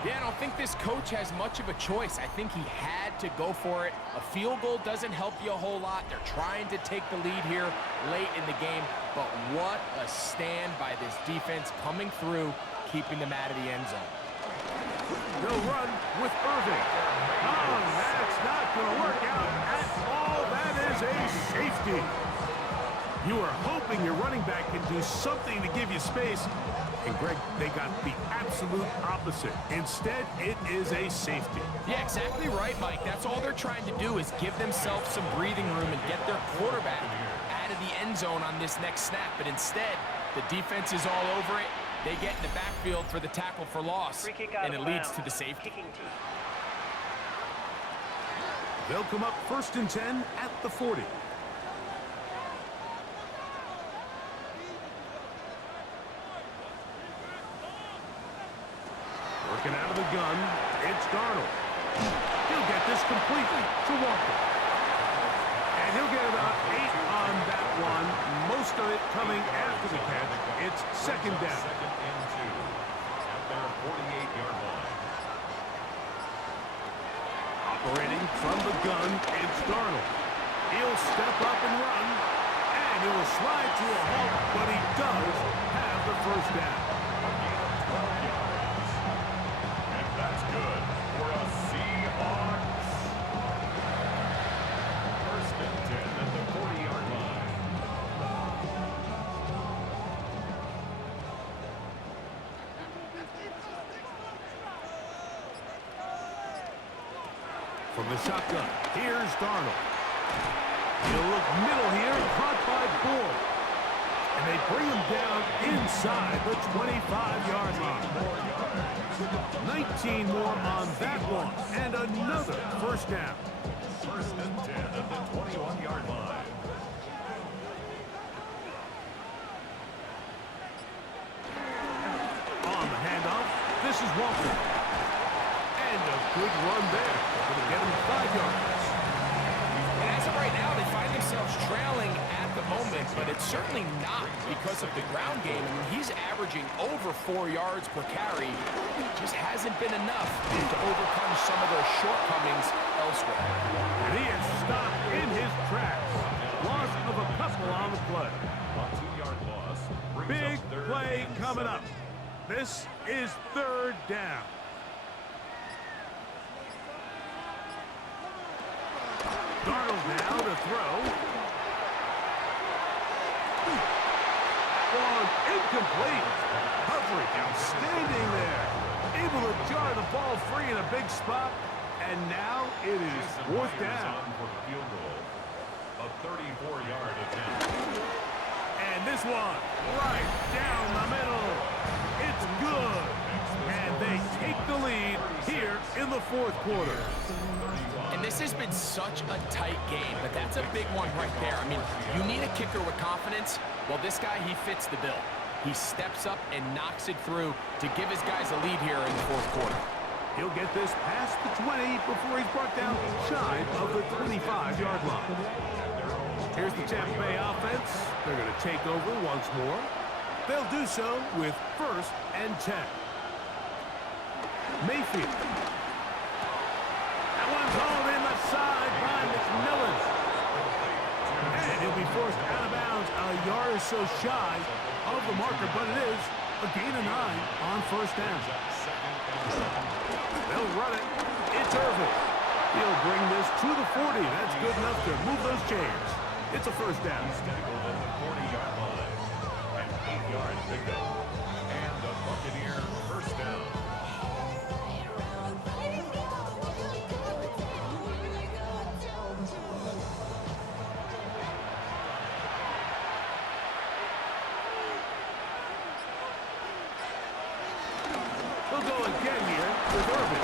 Yeah, I don't think this coach has much of a choice. I think he had to go for it. A field goal doesn't help you a whole lot. They're trying to take the lead here late in the game. But what a stand by this defense coming through, keeping them out of the end zone. They'll run with Irving. Oh, that's not going to work out at all. That is a safety. You are hoping your running back can do something to give you space. And, Greg, they got the absolute opposite. Instead, it is a safety. Yeah, exactly right, Mike. That's all they're trying to do is give themselves some breathing room and get their quarterback out of the end zone on this next snap. But instead, the defense is all over it. They get in the backfield for the tackle for loss, and it leads to the safety. They'll come up first and 10 at the 40. Working out of the gun, it's Darnold. He'll get this complete to Walker. And he'll get about 8 on that one, most of it coming after the catch. It's second down. Second and 2 at their 48-yard line. Operating from the gun, it's Darnold. He'll step up and run, and he'll slide to a halt, but he does have the first down. That's good for a Seahawks. First and 10 at the 40-yard line. From the shotgun, here's Darnold. He'll look middle here, caught by Bull. And they bring him down inside the 25-yard line. 19 more on that one, and another first down. First and 10 at the 21-yard line. On the handoff, this is Walker. And a good run there. Going to get him 5 yards. And as of right now, they find themselves trailing at the moment, but it's certainly not because of the ground game. I mean, he's averaging over 4 yards per carry. Just hasn't been enough to overcome some of those shortcomings elsewhere. And he is stopped in his tracks. Loss of a couple on the play. A 2-yard loss. Big play coming up. This is third down. Darnold now to throw. Ball incomplete. Coverage outstanding there. Able to jar the ball free in a big spot. And now it is fourth down. For the field goal. A 34-yard attempt. And this one right down the middle. It's good. And they take the lead here in the fourth quarter. And this has been such a tight game, but that's a big one right there. I mean, you need a kicker with confidence. Well, this guy, he fits the bill. He steps up and knocks it through to give his guys a lead here in the fourth quarter. He'll get this past the 20 before he's brought down shy of the 25-yard line. Here's the Tampa Bay offense. They're going to take over once more. They'll do so with 1st and 10. Mayfield. That one's hauled in the side by McMillan. And he'll be forced out of bounds a yard or so shy of the marker, but it is a gain of 9 on 1st down. They'll run it. It's Irvin. He'll bring this to the 40. That's good enough to move those chains. It's a 1st down. Tackled at the 40-yard line. An 8-yard pickup. And the Buccaneer 1st down. We'll go again here with Irvin.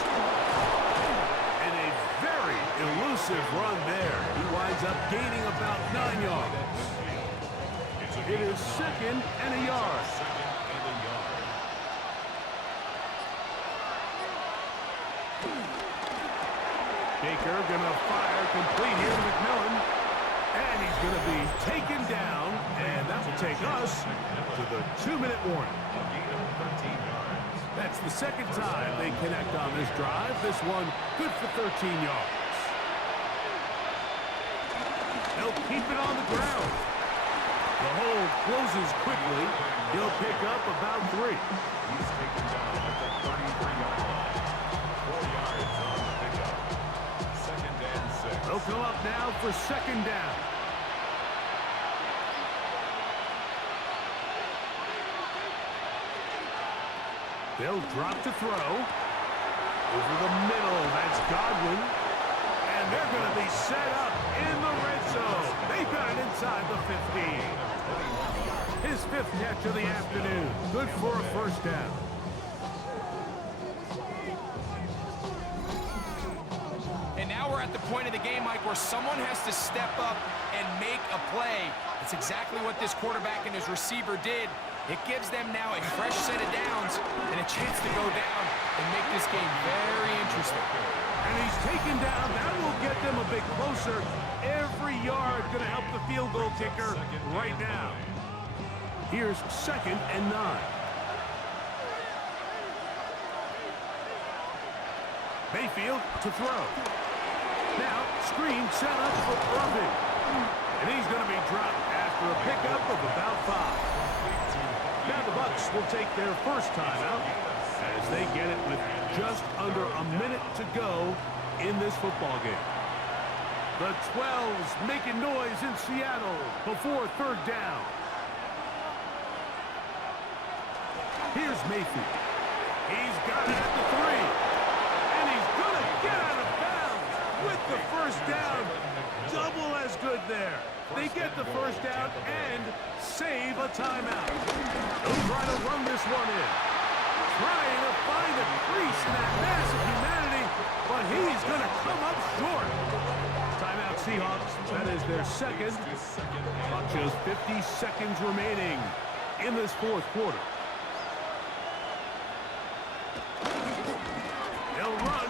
And a very elusive run there. He winds up gaining about 9 yards. It is 2nd and a yard. Baker gonna fire complete here to McMillan. And he's gonna be taken down. And that will take us to the 2-minute warning. A gain of 13 yards. That's the 2nd time they connect on this drive. This one good for 13 yards. They'll keep it on the ground. The hole closes quickly. He'll pick up about 3. He's taken down at the 33-yard line. 4 yards on the pickup. 2nd and 6. They'll come up now for 2nd down. They'll drop to throw. Over the middle, that's Godwin. And they're going to be set up in the red zone. They've got it inside the 15. His 5th catch of the afternoon. Good for a 1st down. And now we're at the point of the game, Mike, where someone has to step up and make a play. It's exactly what this quarterback and his receiver did. It gives them now a fresh set of downs and a chance to go down and make this game very interesting. And he's taken down. That will get them a bit closer. Every yard going to help the field goal kicker right now. Here's 2nd and 9. Mayfield to throw. Now, screen set up for Irvin. And he's going to be dropped after a pickup of about 5. Now the Bucs will take their 1st timeout as they get it with just under a minute to go in this football game. The 12s making noise in Seattle before 3rd down. Here's Mayfield. He's got it at the 3. And he's going to get out of bounds with the 1st down. Double as good there. They get the 1st down and save a timeout. They'll try to run this one in. Trying to find a crease in that mass of humanity, but he's going to come up short. Timeout Seahawks. That is their 2nd. Clock shows 50 seconds remaining in this 4th quarter. They'll run,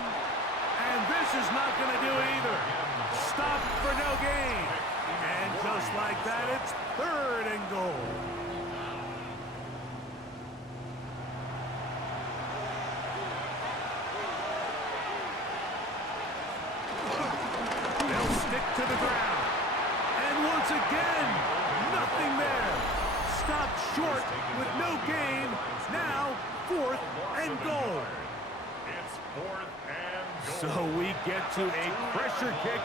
and this is is not going to do it either. Stop for no gain. And just like that, it's 3rd and goal. They'll stick to the ground. And once again, nothing there. Stopped short with no gain. Now, 4th and goal. It's 4th and goal. So we get to a pressure kick,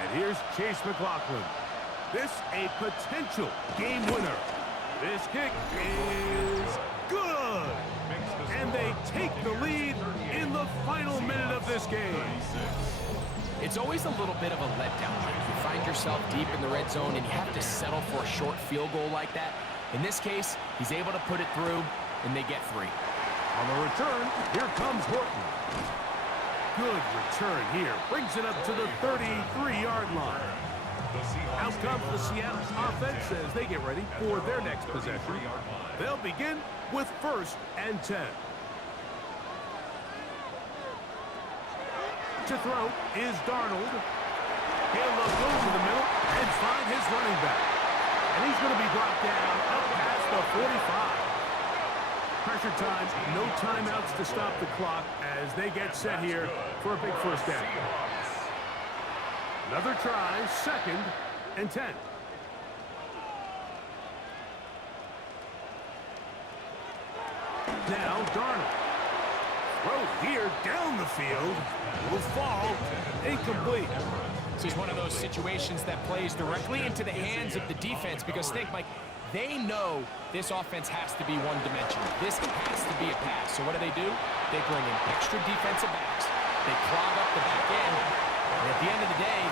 and here's Chase McLaughlin. This a potential game winner. This kick is good. And they take the lead in the final minute of this game. It's always a little bit of a letdown. You find yourself deep in the red zone and you have to settle for a short field goal like that. In this case, he's able to put it through, and they get 3. On the return, here comes Horton. Good return here. Brings it up to the 33-yard line. Out comes the Seattle offense as they get ready for their next possession. They'll begin with 1st and 10. To throw is Darnold. He'll look over the middle and find his running back. And he's going to be brought down up past the 45. Pressure time, no timeouts to stop the clock as they get set here for a big 1st down. Another try, 2nd and 10. Now Darnold. Throw here down the field. Will fall incomplete. This is one of those situations that plays directly into the hands of the defense because think, Mike, they know this offense has to be one-dimensional. This has to be a pass. So what do? They bring in extra defensive backs. They clog up the back end. And at the end of the day,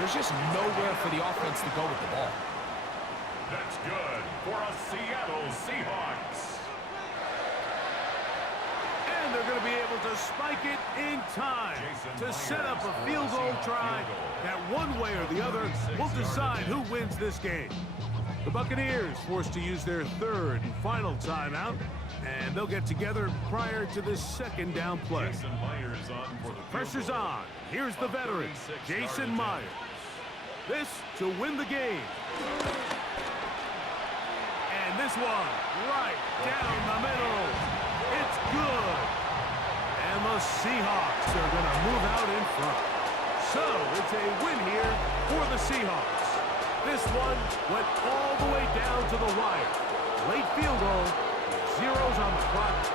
there's just nowhere for the offense to go with the ball. That's good for a Seattle Seahawks. And they're going to be able to spike it in time to set up a field goal try that one way or the other will decide who wins this game. The Buccaneers forced to use their 3rd and final timeout, and they'll get together prior to this 2nd down play. Pressure's on. Here's the veteran, Jason Myers. This to win the game. And this one right down the middle. It's good. And the Seahawks are going to move out in front. So it's a win here for the Seahawks. This one went all the way down to the wire. Late field goal, zeros on the clock.